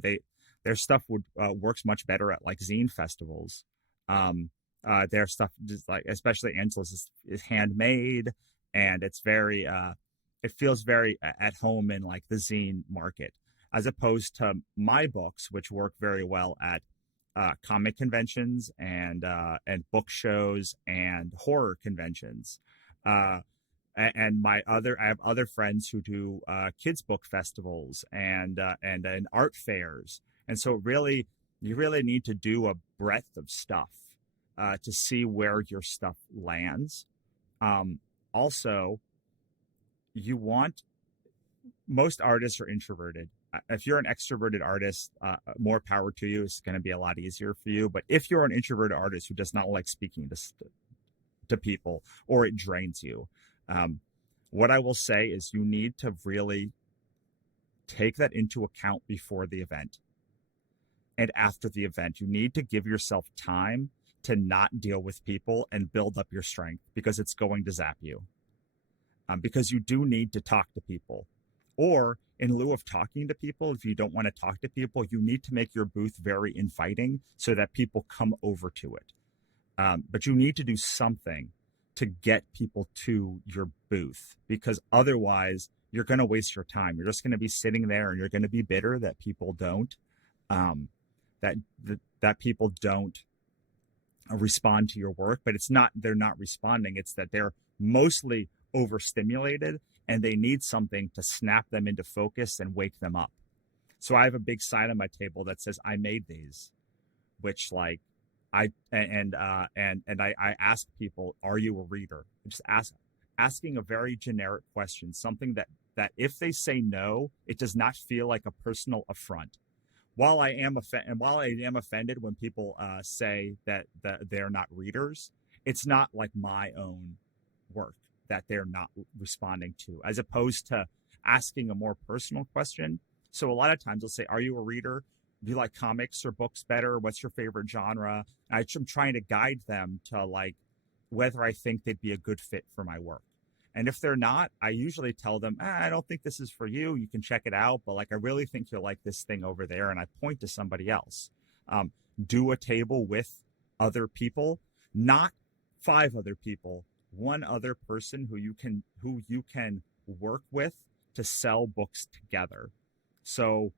Their stuff would works much better at like zine festivals. Their stuff just like, especially Angela's, is handmade, and it's very it feels very at home in like the zine market, as opposed to my books, which work very well at comic conventions and book shows and horror conventions. And I have other friends who do kids book festivals and art fairs, and so you really need to do a breadth of stuff to see where your stuff lands. Also, you want most artists are introverted. If you're an extroverted artist, more power to you. It's going to be a lot easier for you. But if you're an introverted artist who does not like speaking to people, or it drains you, what I will say is you need to really take that into account before the event and after the event. You need to give yourself time to not deal with people and build up your strength, because it's going to zap you. Because you do need to talk to people. Or in lieu of talking to people, if you don't want to talk to people, you need to make your booth very inviting so that people come over to it. But you need to do something to get people to your booth, because otherwise you're going to waste your time. You're just going to be sitting there and you're going to be bitter that people don't, that people don't respond to your work. But it's not they're not responding, it's that they're mostly overstimulated and they need something to snap them into focus and wake them up. So I have a big sign on my table that says I made these, which like I ask people, are you a reader? Just asking a very generic question, something that if they say no, it does not feel like a personal affront. While I am offended when people say that they're not readers, it's not like my own work that they're not responding to, as opposed to asking a more personal question. So a lot of times they'll say, are you a reader? Do you like comics or books better? What's your favorite genre? And I'm trying to guide them to like whether I think they'd be a good fit for my work. And if they're not, I usually tell them, I don't think this is for you. You can check it out, but like I really think you'll like this thing over there. And I point to somebody else. Do a table with other people, not 5 other people, 1 other person who you can work with to sell books together. So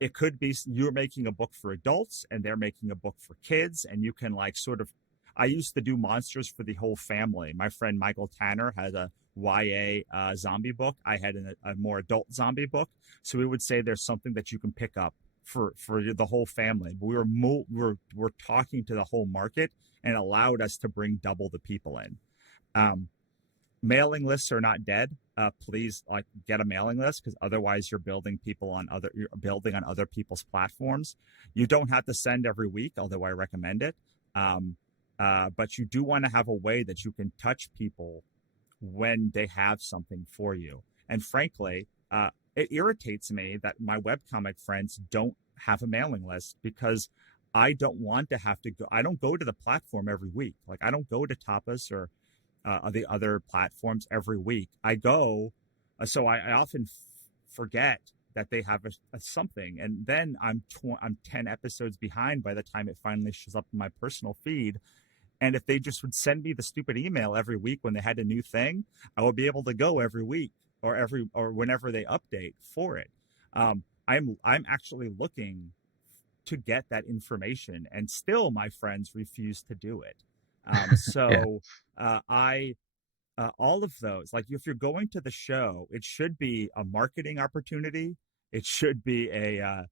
it could be you're making a book for adults and they're making a book for kids, and you can like sort of, I used to do monsters for the whole family. My friend Michael Tanner had a YA zombie book. I had a more adult zombie book. So we would say there's something that you can pick up for the whole family. But we're talking to the whole market, and it allowed us to bring double the people in. Mailing lists are not dead. Please like get a mailing list, because otherwise you're building on other people's platforms. You don't have to send every week, although I recommend it. But you do want to have a way that you can touch people when they have something for you. And frankly, it irritates me that my webcomic friends don't have a mailing list, because I don't want to have to go. I don't go to the platform every week. Like I don't go to Tapas or the other platforms every week. I go, so I often forget that they have a something, and then I'm 10 episodes behind by the time it finally shows up in my personal feed. And if they just would send me the stupid email every week when they had a new thing, I would be able to go every week or whenever they update for it. I'm actually looking to get that information, and still my friends refuse to do it. So I all of those, like if you're going to the show, it should be a marketing opportunity. It should be a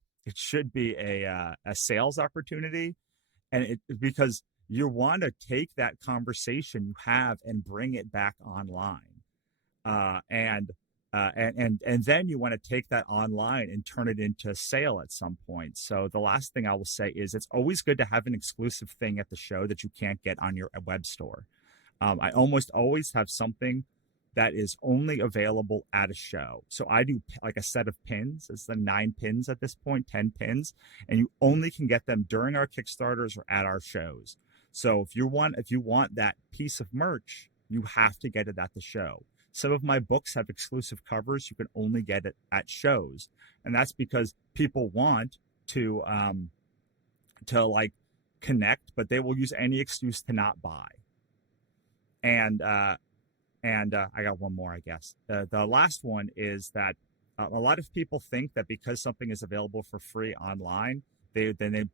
sales opportunity, and because you want to take that conversation you have and bring it back online, and then you want to take that online and turn it into a sale at some point. So the last thing I will say is it's always good to have an exclusive thing at the show that you can't get on your web store. I almost always have something that is only available at a show. So I do like a set of pins. It's the 9 pins at this point, 10 pins, and you only can get them during our Kickstarters or at our shows. So if you want that piece of merch, you have to get it at the show. Some of my books have exclusive covers. You can only get it at shows. And that's because people want to like connect, but they will use any excuse to not buy. And I got one more, I guess. The last one is that a lot of people think that because something is available for free online,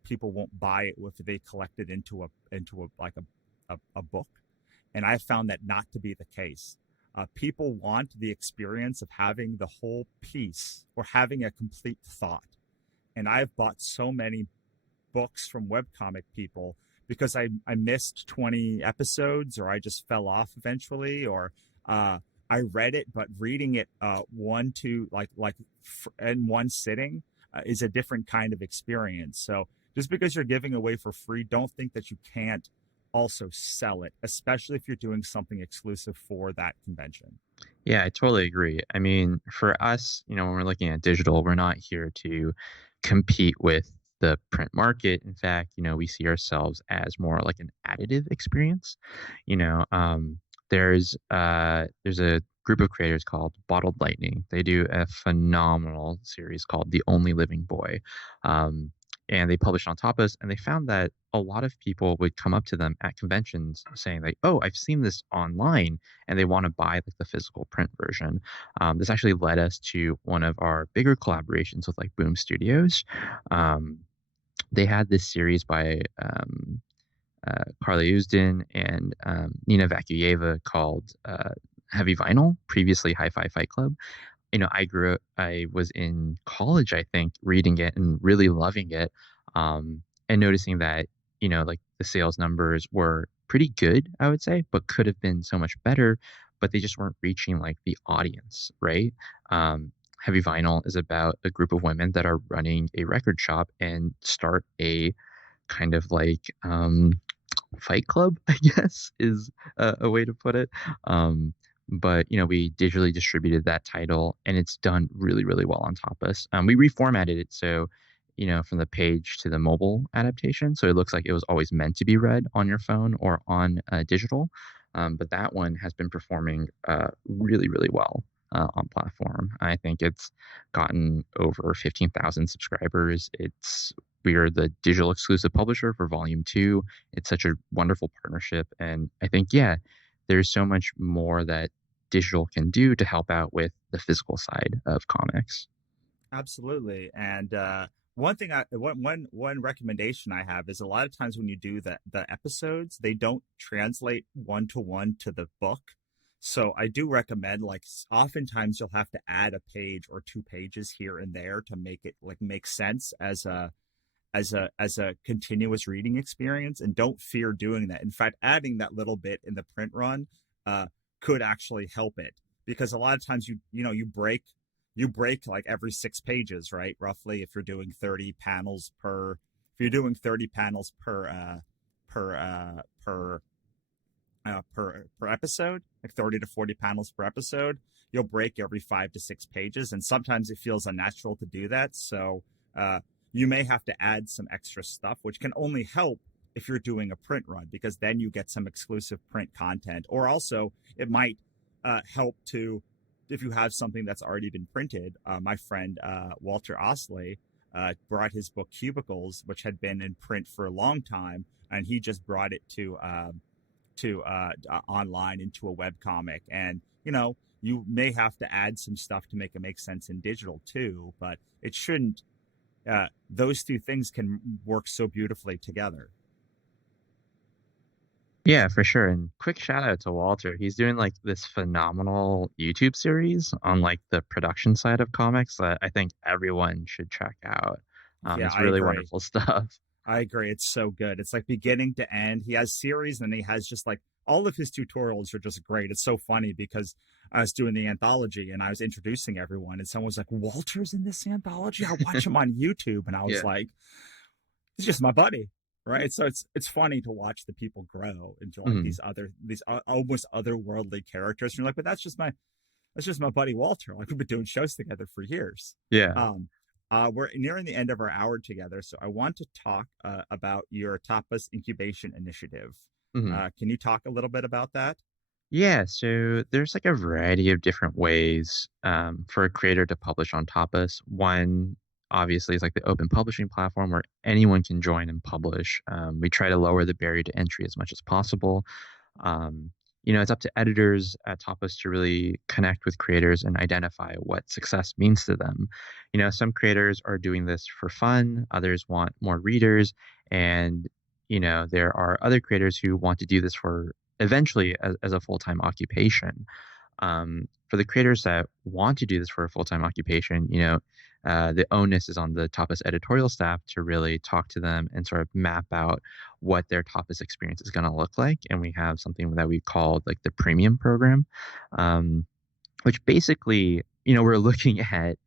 people won't buy it if they collect it into a book. And I found that not to be the case. People want the experience of having the whole piece or having a complete thought. And I've bought so many books from webcomic people because I missed 20 episodes, or I just fell off eventually, or I read it, but reading it in one sitting is a different kind of experience. So just because you're giving away for free, don't think that you can't also sell it, especially if you're doing something exclusive for that convention. Yeah, I totally agree. I mean, for us, when we're looking at digital, we're not here to compete with the print market. In fact, we see ourselves as more like an additive experience. You know, there's a group of creators called Bottled Lightning. They do a phenomenal series called The Only Living Boy. And they published on Tapas, and they found that a lot of people would come up to them at conventions saying like, "Oh, I've seen this online," and they want to buy like the physical print version. This actually led us to one of our bigger collaborations with like Boom Studios. They had this series by Carla Usdin and Nina Vakuyeva called Heavy Vinyl, previously Hi-Fi Fight Club. I was in college, I think, reading it and really loving it, and noticing that, like the sales numbers were pretty good, I would say, but could have been so much better, but they just weren't reaching like the audience, right? Heavy Vinyl is about a group of women that are running a record shop and start a kind of like fight club, I guess, is a way to put it. But we digitally distributed that title, and it's done really, really well on Tapas. We reformatted it so, from the page to the mobile adaptation, so it looks like it was always meant to be read on your phone or on digital. But that one has been performing really, really well on platform. I think it's gotten over 15,000 subscribers. We are the digital exclusive publisher for Volume 2. It's such a wonderful partnership, and I think, there's so much more that digital can do to help out with the physical side of comics. Absolutely. And one recommendation I have is a lot of times when you do the episodes, they don't translate one to one to the book. So I do recommend, like, oftentimes you'll have to add a page or two pages here and there to make it like make sense as a continuous reading experience, and don't fear doing that. In fact, adding that little bit in the print run uh, could actually help it, because a lot of times you break like every 6 pages, right? Roughly, if you're doing 30 panels per, if you're doing 30 panels per per episode, like 30 to 40 panels per episode, you'll break every 5 to 6 pages, and sometimes it feels unnatural to do that. So uh, you may have to add some extra stuff, which can only help if you're doing a print run, because then you get some exclusive print content. Or also, it might help to, if you have something that's already been printed. My friend Walter Osley brought his book Cubicles, which had been in print for a long time, and he just brought it to online into a web comic. And you may have to add some stuff to make it make sense in digital too, but it shouldn't. Those two things can work so beautifully together. Yeah, for sure. And quick shout out to Walter. He's doing like this phenomenal YouTube series on like the production side of comics that I think everyone should check out. Yeah, It's I really agree. wonderful stuff. I agree. It's so good. It's like beginning to end. He has series, and he has just like all of his tutorials are just great. It's so funny because I was doing the anthology and I was introducing everyone, and someone was like, "Walter's in this anthology? I watch him on YouTube." And I was Yeah. like, "He's just my buddy." Right. So it's funny to watch the people grow into like Mhm. these almost otherworldly characters. And you're like, but that's just my buddy Walter. Like, we've been doing shows together for years. Yeah. Um, we're nearing the end of our hour together, so I want to talk about your Tapas Incubation initiative. Mhm. Can you talk a little bit about that? Yeah, so there's like a variety of different ways for a creator to publish on Tapas. One, obviously, is like the open publishing platform where anyone can join and publish. We try to lower the barrier to entry as much as possible. Um, it's up to editors at Tapas to really connect with creators and identify what success means to them. Some creators are doing this for fun, others want more readers, and there are other creators who want to do this for eventually as a full-time occupation. For the creators that want to do this for a full-time occupation, the onus is on the Tapas editorial staff to really talk to them and sort of map out what their Tapas experience is going to look like. And we have something that we call like the premium program, um, which basically, we're looking at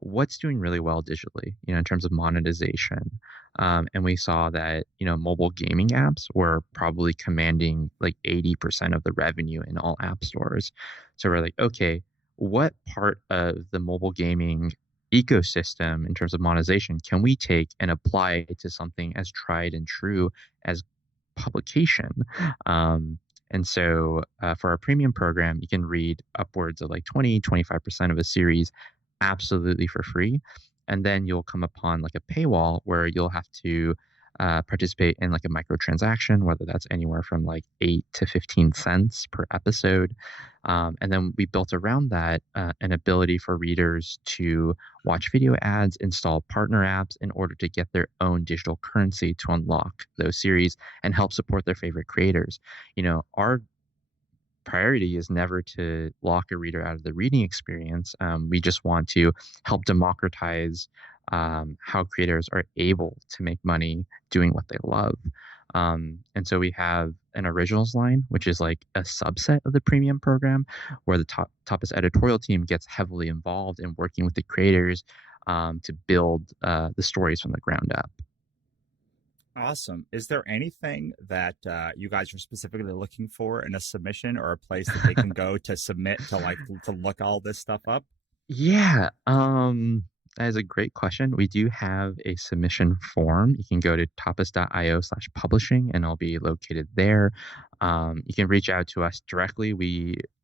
what's doing really well digitally, in terms of monetization. And we saw that, mobile gaming apps were probably commanding like 80% of the revenue in all app stores. So we're like, okay, what part of the mobile gaming ecosystem in terms of monetization can we take and apply it to something as tried and true as publication? And so for our premium program, you can read upwards of like 20, 25% of a series absolutely for free. And then you'll come upon like a paywall where you'll have to participate in like a microtransaction, whether that's anywhere from like 8 to 15 cents per episode. And then we built around that an ability for readers to watch video ads, install partner apps in order to get their own digital currency to unlock those series and help support their favorite creators. Our priority is never to lock a reader out of the reading experience. We just want to help democratize how creators are able to make money doing what they love. And so we have an originals line, which is like a subset of the premium program, where the Tapas editorial team gets heavily involved in working with the creators to build the stories from the ground up. Awesome. Is there anything that you guys are specifically looking for in a submission, or a place that they can go to submit to look all this stuff up? Yeah, that is a great question. We do have a submission form. You can go to tapas.io/publishing and it'll be located there. You can reach out to us directly.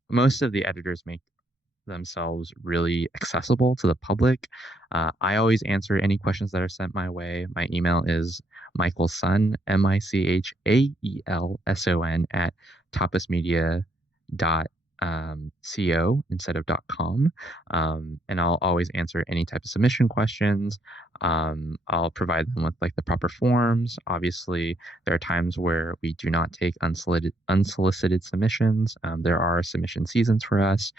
Most of the editors make themselves really accessible to the public. I always answer any questions that are sent my way. My email is michaelson, michaelson at tapasmedia.co instead of .com. And I'll always answer any type of submission questions. I'll provide them with like the proper forms. Obviously, there are times where we do not take unsolicited submissions. There are submission seasons for us,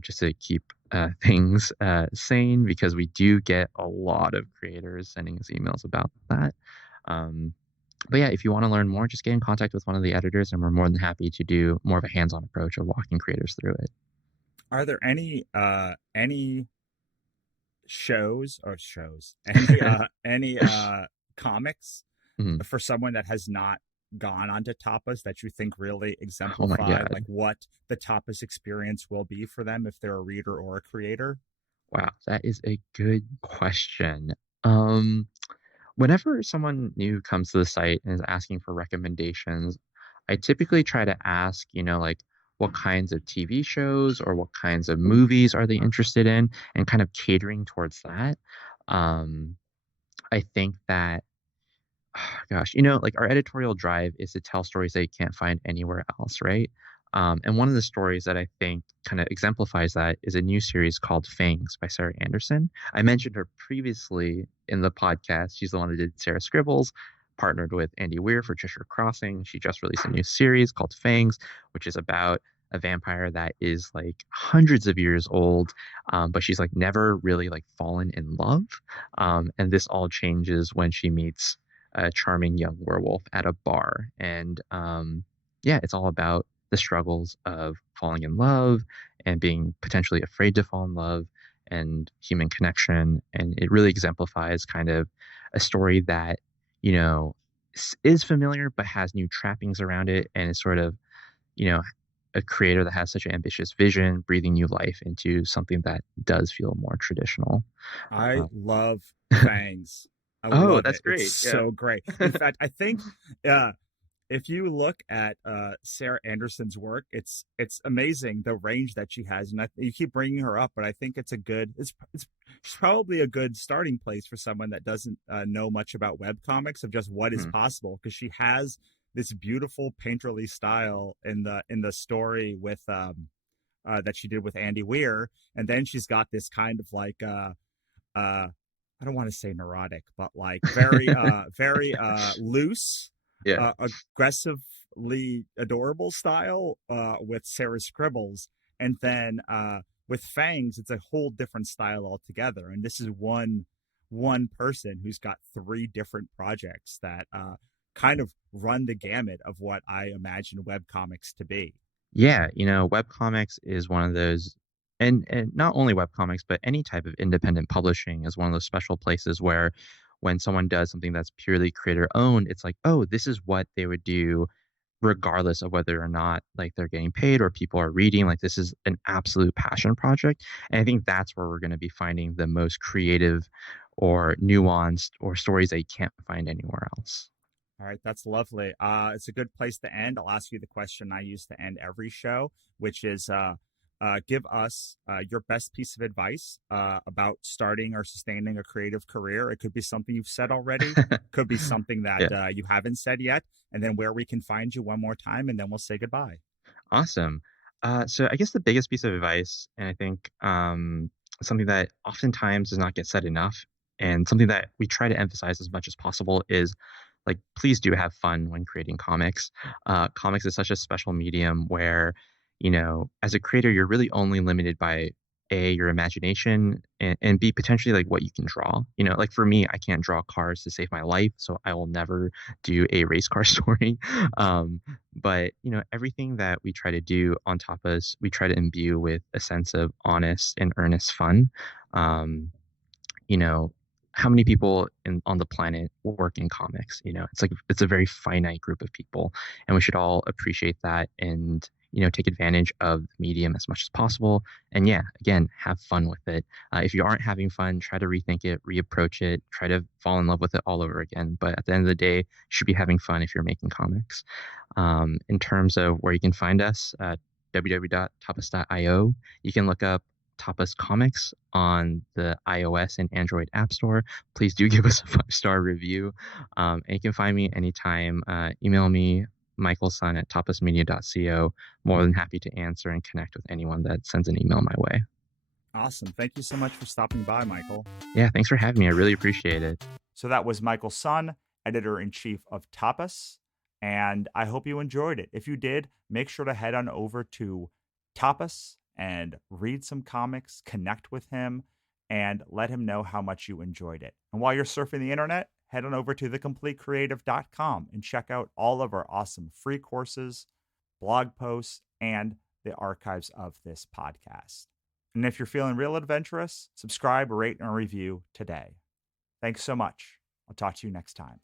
just to keep things sane, because we do get a lot of creators sending us emails about that. Um, but yeah, if you want to learn more, just get in contact with one of the editors, and we're more than happy to do more of a hands-on approach of walking creators through it. Are there any any comics Mhm. for someone that has not gone onto Tapas that you think really Oh my exemplify God. like what the Tapas experience will be for them if they're a reader or a creator? Wow, that is a good question. Um, Whenever someone new comes to the site and is asking for recommendations, I typically try to ask, like what kinds of TV shows or what kinds of movies are they interested in, and kind of catering towards that. Um, I think that gosh, like our editorial drive is to tell stories that you can't find anywhere else, right? And one of the stories that I think kind of exemplifies that is a new series called Fangs by Sarah Andersen. I mentioned her previously in the podcast. She's the one who did Sarah Scribbles, partnered with Andy Weir for Cheshire Crossing. She just released a new series called Fangs, which is about a vampire that is like hundreds of years old, but she's like never really like fallen in love. And this all changes when she meets a charming young werewolf at a bar. And yeah, it's all about the struggles of falling in love and being potentially afraid to fall in love and human connection. And it really exemplifies kind of a story that, you know, is familiar but has new trappings around it, and is sort of, you know, a creator that has such an ambitious vision, breathing new life into something that does feel more traditional. I Uh, love Fangs. I oh, love that's it. It's great. Yeah. so great. In fact, I think uh, if you look at Sarah Anderson's work, it's amazing the range that she has, and you keep bringing her up, but I think it's she's probably a good starting place for someone that doesn't know much about web comics of just what is Mhm. possible, because she has this beautiful painterly style in the story with that she did with Andy Weir, and then she's got this kind of like I don't want to say neurotic, but like very loose, Yeah. aggressively adorable style with Sarah's scribbles, and then with Fangs, it's a whole different style altogether. And this is one person who's got three different projects that kind of run the gamut of what I imagine webcomics to be. Yeah, webcomics is one of those, and not only webcomics, but any type of independent publishing is one of those special places where when someone does something that's purely creator owned, it's like, oh, this is what they would do regardless of whether or not like they're getting paid or people are reading. Like this is an absolute passion project. And I think that's where we're going to be finding the most creative or nuanced or stories that you can't find anywhere else. All right, that's lovely. It's a good place to end. I'll ask you the question I use to end every show, which is give us your best piece of advice about starting or sustaining a creative career. It could be something you've said already, could be something that Yeah. you haven't said yet, and then where we can find you one more time, and then we'll say goodbye. Awesome. So I guess the biggest piece of advice, and I think something that oftentimes does not get said enough, and something that we try to emphasize as much as possible, is like, please do have fun when creating comics. Comics is such a special medium where, as a creator, you're really only limited by A, your imagination, and B, potentially like what you can draw. Like for me, I can't draw cars to save my life, so I will never do a race car story. But everything that we try to do on Tapas, we try to imbue with a sense of honest and earnest fun. Um, you know, how many people on the planet work in comics? It's like it's a very finite group of people, and we should all appreciate that and take advantage of the medium as much as possible. And yeah, again, have fun with it. If you aren't having fun, try to rethink it, reapproach it, try to fall in love with it all over again. But at the end of the day, you should be having fun if you're making comics. In terms of where you can find us, www.tapas.io. You can look up Tapas Comics on the iOS and Android App Store. Please do give us a 5-star review. And you can find me anytime. Email me, michaelson at tapasmedia.co. More than happy to answer and connect with anyone that sends an email my way. Awesome. Thank you so much for stopping by, Michael. Yeah, thanks for having me. I really appreciate it. So that was Michael Sun, editor-in-chief of Tapas, and I hope you enjoyed it. If you did, make sure to head on over to Tapas and read some comics, connect with him, and let him know how much you enjoyed it. And while you're surfing the internet, head on over to thecompletecreative.com and check out all of our awesome free courses, blog posts, and the archives of this podcast. And if you're feeling real adventurous, subscribe, rate, and review today. Thanks so much. I'll talk to you next time.